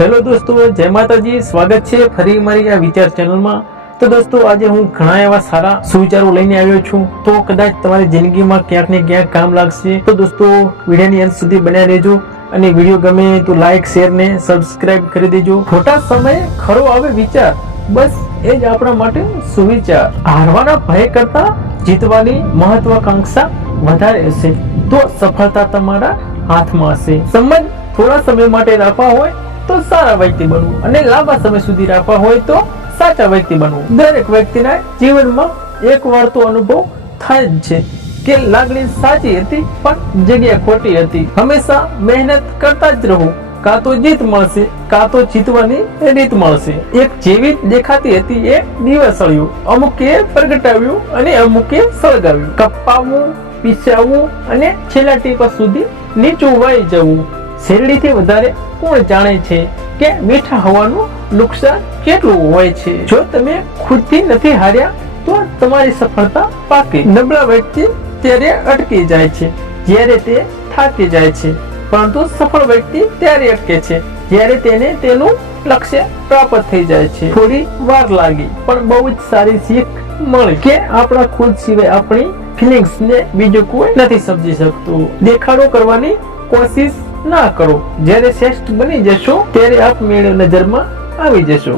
Hello દોસ્તો, જય માતાજી, સ્વાગત છે ફરી મારી આ વિચાર ચેનલમાં. તો દોસ્તો, આજે હું ઘણા એવા સારા સુવિચારો લઈને આવ્યો છું. તો કદાચ તમારી જિંદગીમાં ક્યાંક ને ક્યાંક કામ લાગશે. તો દોસ્તો, વિડીયોની અંત સુધી બન્યા રહેજો અને વીડિયો ગમે તો લાઈક, શેર ને સબસ્ક્રાઇબ કરી દેજો. ખોટા સમયે ખરો આવે વિચાર, બસ એ જ આપણા માટે સુવિચાર. હારવાના ભય કરતા જીતવાની મહત્વાકાંક્ષા વધારે હશે. તો સફળતા તમારા હાથમાં હશે. સંબંધ થોડા સમય માટે રાખવા હોય તો સારા વ્યક્તિ બનવું અને લાંબા સમય સુધી રાખવા હોય તો સાચા વ્યક્તિ બનવું. દરેક વ્યક્તિના જીવનમાં એક વાર તો અનુભવ થાય જ છે કે લાગણી સાચી હતી પણ જગ્યા ખોટી હતી. હંમેશા મહેનત કરતા જ રહો. કાં તો જીત મળશે, કાં તો જીતવાની રીત મળશે. એક જેવી દેખાતી હતી એ દિવસળિયું અમુકે પ્રગટાવ્યું અને અમુકે સળગાવ્યું. કપાવવું, પીસાવવું અને છેલ્લા ટીપા સુધી નીચું વહી જવું. શેરડીથી વધારે કોણ જાણે છે કે મીઠા હવાનું નુકસાન કેટલું હોય છે? જો તમે ખુદથી નથી હાર્યા, તો તમારી સફળતા પાકી નબળા વ્યક્તિ ત્યારે અટકી જાય છે, જ્યારે તે થાકી જાય છે. પરંતુ સફળ વ્યક્તિ ત્યારે અટકે છે, જ્યારે તેને તેનું લક્ષ્ય પ્રાપ્ત થઈ જાય છે. થોડી વાર લાગી, પણ બહુ જ સારી શીખ મળી કે આપણા ખુદ સિવાય આપણી ફિલિંગ્સ ને બીજું કોઈ નથી સમજી શકતું. દેખાડો કરવાની કોશિશ ના કરો. જ્યારે શ્રેષ્ઠ બની જશો ત્યારે આપમેળે નજરમાં આવી જશો.